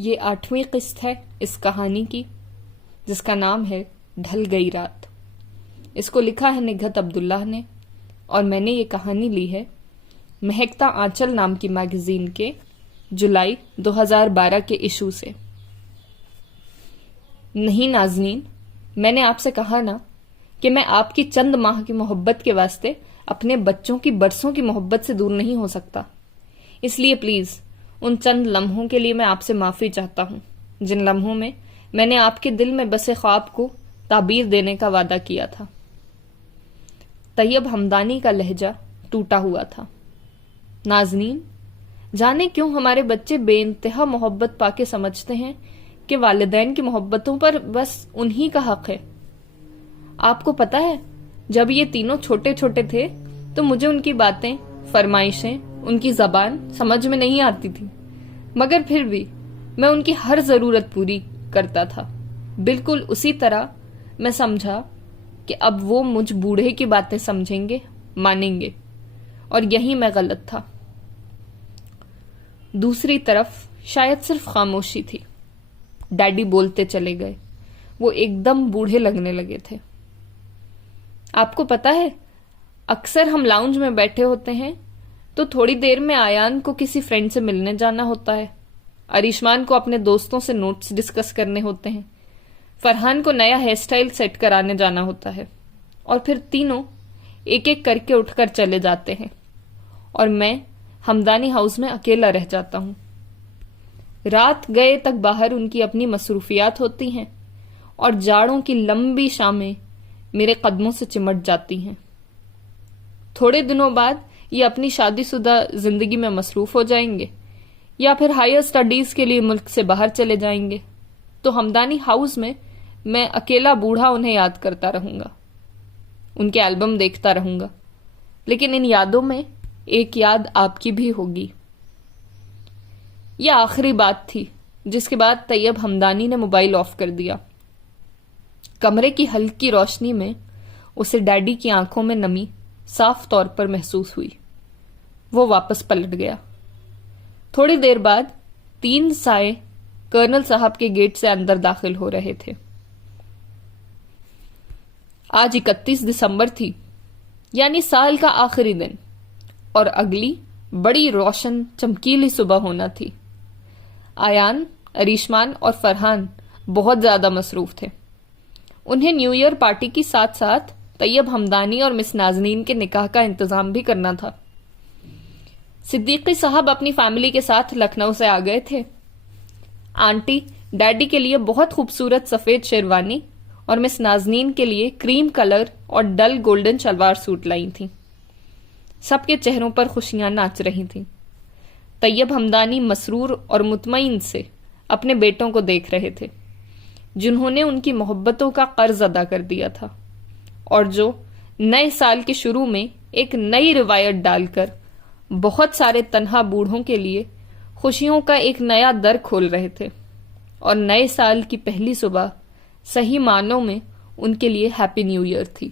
یہ 8ویں قسط ہے اس کہانی کی، جس کا نام ہے ڈھل گئی رات۔ اس کو لکھا ہے نگہت عبداللہ نے، اور میں نے یہ کہانی لی ہے مہکتا آنچل نام کی میگزین کے جولائی 2012 کے ایشو سے۔ نہیں ناظرین، میں نے آپ سے کہا نا کہ میں آپ کی چند ماہ کی محبت کے واسطے اپنے بچوں کی برسوں کی محبت سے دور نہیں ہو سکتا۔ اس لیے پلیز ان چند لمحوں کے لیے میں آپ سے معافی چاہتا ہوں جن لمحوں میں میں نے آپ کے دل میں بسے خواب کو تعبیر دینے کا وعدہ کیا تھا۔ طیب ہمدانی کا لہجہ ٹوٹا ہوا تھا۔ ناظرین، جانے کیوں ہمارے بچے بے انتہا محبت پا کے سمجھتے ہیں کہ والدین کی محبتوں پر بس انہی کا حق ہے۔ آپ کو پتا ہے، جب یہ تینوں چھوٹے چھوٹے تھے تو مجھے ان کی باتیں، فرمائشیں، ان کی زبان سمجھ میں نہیں آتی تھی، مگر پھر بھی میں ان کی ہر ضرورت پوری کرتا تھا۔ بالکل اسی طرح میں سمجھا کہ اب وہ مجھ بوڑھے کی باتیں سمجھیں گے، مانیں گے، اور یہی میں غلط تھا۔ دوسری طرف شاید صرف خاموشی تھی۔ ڈیڈی بولتے چلے گئے، وہ ایک دم بوڑھے لگنے لگے تھے۔ آپ کو پتا ہے، اکثر ہم لاؤنج میں بیٹھے ہوتے ہیں تو تھوڑی دیر میں آیان کو کسی فرینڈ سے ملنے جانا ہوتا ہے، اریشمان کو اپنے دوستوں سے نوٹس ڈسکس کرنے ہوتے ہیں، فرحان کو نیا ہیئر سٹائل سیٹ کرانے جانا ہوتا ہے، اور پھر تینوں ایک ایک کر کے اٹھ کر چلے جاتے ہیں، اور میں ہمدانی ہاؤس میں اکیلا رہ جاتا ہوں۔ رات گئے تک باہر ان کی اپنی مصروفیات ہوتی ہیں، اور جاڑوں کی لمبی شامیں میرے قدموں سے چمٹ جاتی ہیں۔ تھوڑے دنوں بعد یہ اپنی شادی شدہ زندگی میں مصروف ہو جائیں گے، یا پھر ہائر سٹڈیز کے لیے ملک سے باہر چلے جائیں گے، تو ہمدانی ہاؤس میں اکیلا بوڑھا انہیں یاد کرتا رہوں گا، ان کے البم دیکھتا رہوں گا، لیکن ان یادوں میں ایک یاد آپ کی بھی ہوگی۔ یہ آخری بات تھی، جس کے بعد طیب ہمدانی نے موبائل آف کر دیا۔ کمرے کی ہلکی روشنی میں اسے ڈیڈی کی آنکھوں میں نمی صاف طور پر محسوس ہوئی۔ وہ واپس پلٹ گیا۔ تھوڑی دیر بعد 3 سائے کرنل صاحب کے گیٹ سے اندر داخل ہو رہے تھے۔ آج 31 دسمبر تھی، یعنی سال کا آخری دن، اور اگلی بڑی روشن چمکیلی صبح ہونا تھی۔ آیان، اریشمان اور فرحان بہت زیادہ مصروف تھے۔ انہیں نیو ایئر پارٹی کی ساتھ ساتھ طیب ہمدانی اور مس نازنین کے نکاح کا انتظام بھی کرنا تھا۔ صدیقی صاحب اپنی فیملی کے ساتھ لکھنؤ سے آ گئے تھے۔ آنٹی ڈیڈی کے لیے بہت خوبصورت سفید شیروانی اور مس نازنین کے لیے کریم کلر اور ڈل گولڈن شلوار سوٹ لائی تھیں۔ سب کے چہروں پر خوشیاں ناچ رہی تھیں۔ طیب ہمدانی مسرور اور مطمئن سے اپنے بیٹوں کو دیکھ رہے تھے، جنہوں نے ان کی محبتوں کا قرض ادا کر دیا تھا، اور جو نئے سال کے شروع میں ایک نئی روایت ڈال کر بہت سارے تنہا بوڑھوں کے لیے خوشیوں کا ایک نیا در کھول رہے تھے، اور نئے سال کی پہلی صبح صحیح معنوں میں ان کے لیے ہیپی نیو ایئر تھی۔